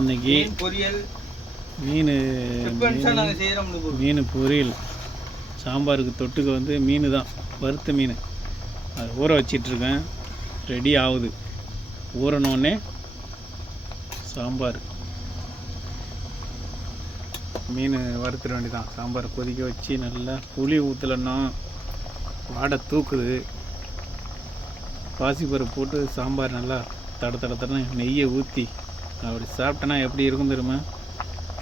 இன்னைக்கு பொரியல் மீன் மீன் பொரியல். சாம்பாருக்கு தொட்டுக்க வந்து மீன் தான், வறுத்த மீன். அது ஊற வச்சிட்ருக்கேன், ரெடி ஆகுது. ஊறனோடனே சாம்பார் மீன் வறுத்துட வேண்டியதான். சாம்பார் கொதிக்க வச்சு நல்லா புளி ஊற்றலன்னா வாடை தூக்குது. பாசிப்பருப்பு போட்டு சாம்பார் நல்லா தட தட தடன்னு நெய்யை ஊற்றி அப்படி சாப்பிட்டேன்னா எப்படி இருக்கும் தெரியுமா?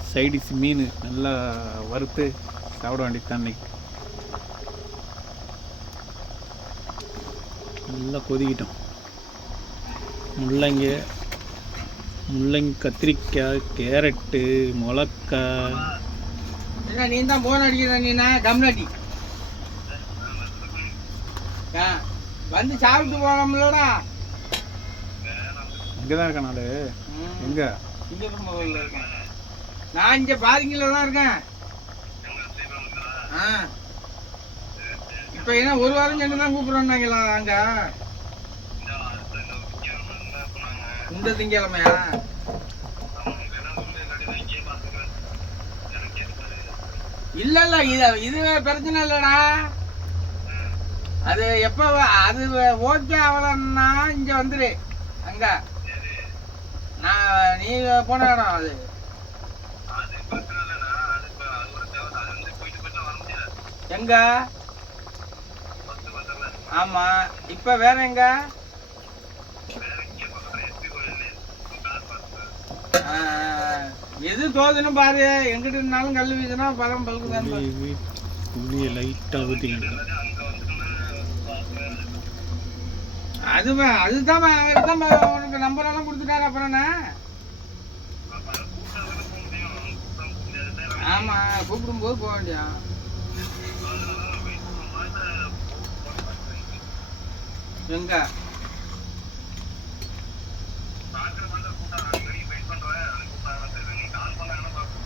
சைடிஷ் மீன் நல்லா வறுத்து சாப்பிட வேண்டியது தான். அன்னைக்கு நல்லா கொதிக்கிட்டோம். முள்ளங்கி, கத்திரிக்காய், கேரட்டு, மிளகாய். நீ தான் போன் அடிக்கிற, நீனா கம்னாட்டி வந்து சாப்பிட்டு போகலாம்லடா. இங்கே தான் இருக்கேன் நாள். எங்கே? சிங்கப்பூர்ல இருக்கேன் நான். இங்கே பாதிங்கில தான் இருக்கேன். இப்போ என்ன ஒரு வாரம் சென்று தான் கூப்பிட்றோன்னாங்களா அங்கே? இந்த திங்கக்கிழமையா? இல்ல இல்ல, இது பிரச்சனை இல்லடா. அது எப்ப அது ஓகே ஆகலன்னா இங்க வந்துரு. அங்க நான் நீ போன இடம் அது. எங்க? ஆமா, இப்ப வேற எங்க? எது தோதுன்னு பாரு. எங்கிட்ட இருந்தாலும் கல் வீசுனா பழம் பழுக்குதான். அதுதான் உனக்கு நம்பரெல்லாம் கொடுத்துட்டாரு. அப்புறம் என்ன? ஆமா, கூப்பிடும் போது போக வேண்டியா? எங்க?